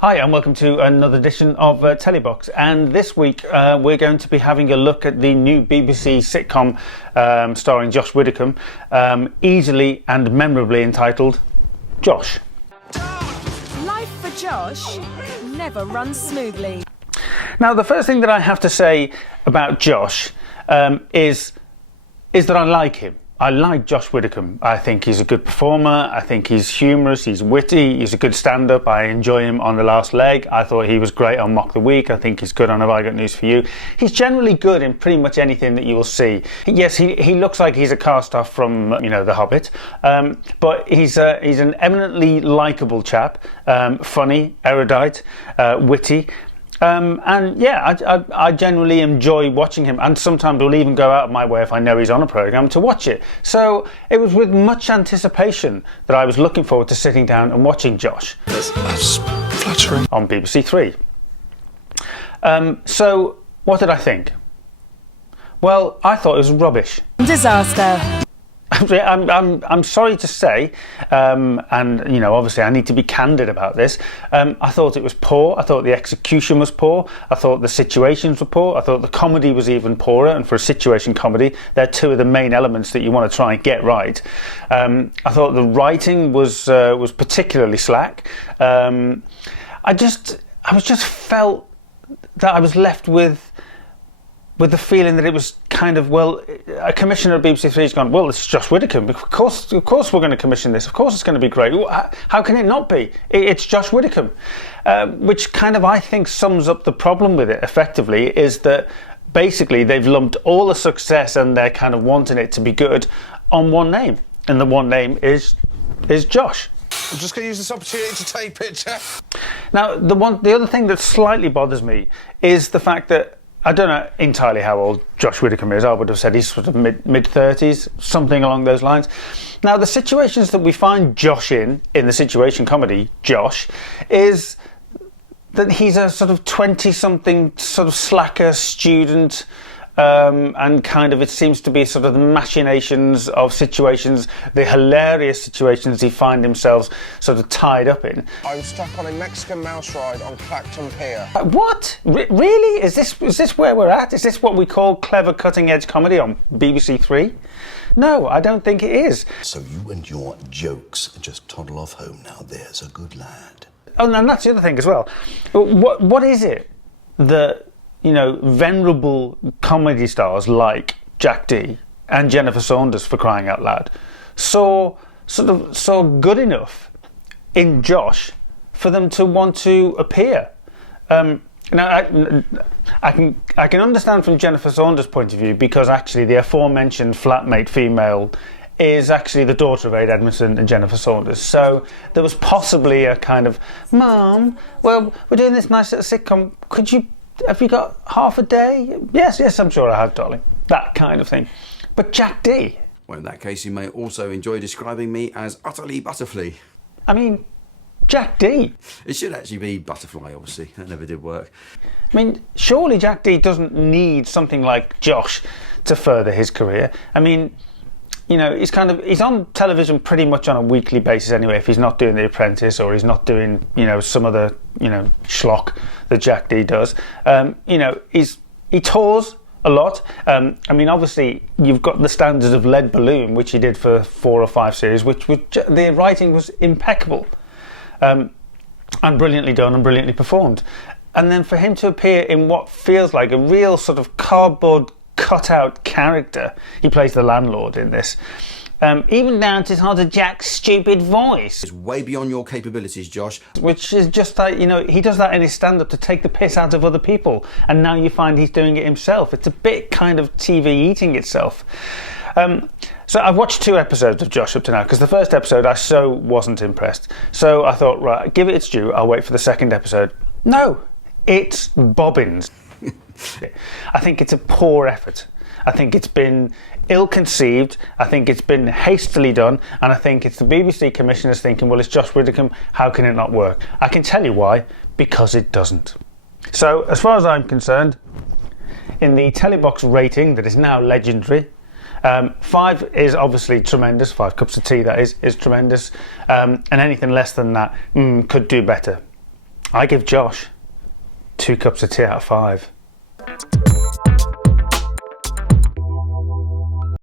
Hi and welcome to another edition of Telebox, and this week we're going to be having a look at the new BBC sitcom starring Josh Widdicombe, easily and memorably entitled Josh. Life for Josh never runs smoothly. Now, the first thing that I have to say about Josh is that I like him. I like Josh Widdicombe. I think he's a good performer. I think he's humorous. He's witty. He's a good stand-up. I enjoy him on The Last Leg. I thought he was great on Mock the Week. I think he's good on Have I Got News for You. He's generally good in pretty much anything that you will see. Yes, he looks like he's a cast-off from The Hobbit, but he's an eminently likeable chap, funny, erudite, witty. And yeah, I generally enjoy watching him, and sometimes will even go out of my way if I know he's on a programme to watch it. So it was with much anticipation that I was looking forward to sitting down and watching Josh. That's flattering. On BBC Three. So what did I think? Well, I thought it was rubbish. Disaster. I'm sorry to say, and obviously I need to be candid about this. I thought it was poor. I thought the execution was poor. I thought the situations were poor. I thought the comedy was even poorer. And for a situation comedy, they're two of the main elements that you want to try and get right. I thought the writing was particularly slack. I just felt that I was left with the feeling that it was kind of, well, a commissioner at BBC Three has gone, well, it's Josh Widdicombe. Of course we're going to commission this. Of course it's going to be great. How can it not be? It's Josh Widdicombe. Which kind of, I think, sums up the problem with it effectively, is that basically they've lumped all the success and they're kind of wanting it to be good on one name. And the one name is Josh. I'm just going to use this opportunity to take a picture. Now, the other thing that slightly bothers me is the fact that I don't know entirely how old Josh Widdicombe is. I would have said he's sort of mid-30s, something along those lines. Now, the situations that we find Josh in the situation comedy, Josh, is that he's a sort of 20-something sort of slacker student, and kind of it seems to be sort of the machinations of situations, the hilarious situations he finds himself sort of tied up in. I'm stuck on a Mexican mouse ride on Clacton Pier. What? Really? Is this where we're at? Is this what we call clever cutting-edge comedy on BBC Three? No, I don't think it is. So you and your jokes just toddle off home now. There's a good lad. Oh, and that's the other thing as well. What is it that venerable comedy stars like Jack Dee and Jennifer Saunders, for crying out loud, saw good enough in Josh for them to want to appear? Now, I can understand from Jennifer Saunders' point of view, because actually the aforementioned flatmate female is actually the daughter of Ade Edmondson and Jennifer Saunders. So there was possibly a kind of, Mum, well, we're doing this nice little sitcom. Have you got half a day? Yes, I'm sure I have, darling. That kind of thing. But Jack Dee. Well, in that case, you may also enjoy describing me as utterly butterfly. I mean, Jack Dee. It should actually be butterfly, obviously. That never did work. I mean, surely Jack Dee doesn't need something like Josh to further his career. I mean, he's on television pretty much on a weekly basis anyway, if he's not doing The Apprentice or he's not doing, some other, schlock that Jack Dee does. He tours a lot. I mean, obviously, you've got the standards of Lead Balloon, which he did for 4 or 5 series, which the writing was impeccable, and brilliantly done and brilliantly performed. And then for him to appear in what feels like a real sort of cardboard cut-out character, he plays the landlord in this, even down to sort of Jack's stupid voice. It's way beyond your capabilities, Josh. Which is just like, he does that in his stand-up to take the piss out of other people, and now you find he's doing it himself. It's a bit kind of TV eating itself. So I've watched 2 episodes of Josh up to now, because the first episode I so wasn't impressed. So I thought, right, give it its due, I'll wait for the second episode. No, it's bobbins. I think it's a poor effort. I think it's been ill-conceived. I think it's been hastily done, and I think it's the BBC commissioners thinking, well, it's Josh Widdicombe, how can it not work? I can tell you why, because it doesn't. So, as far as I'm concerned, in the Telebox rating that is now legendary, 5 is obviously tremendous. 5 cups of tea, that is tremendous, and anything less than that could do better. I give Josh 2 cups of tea out of 5.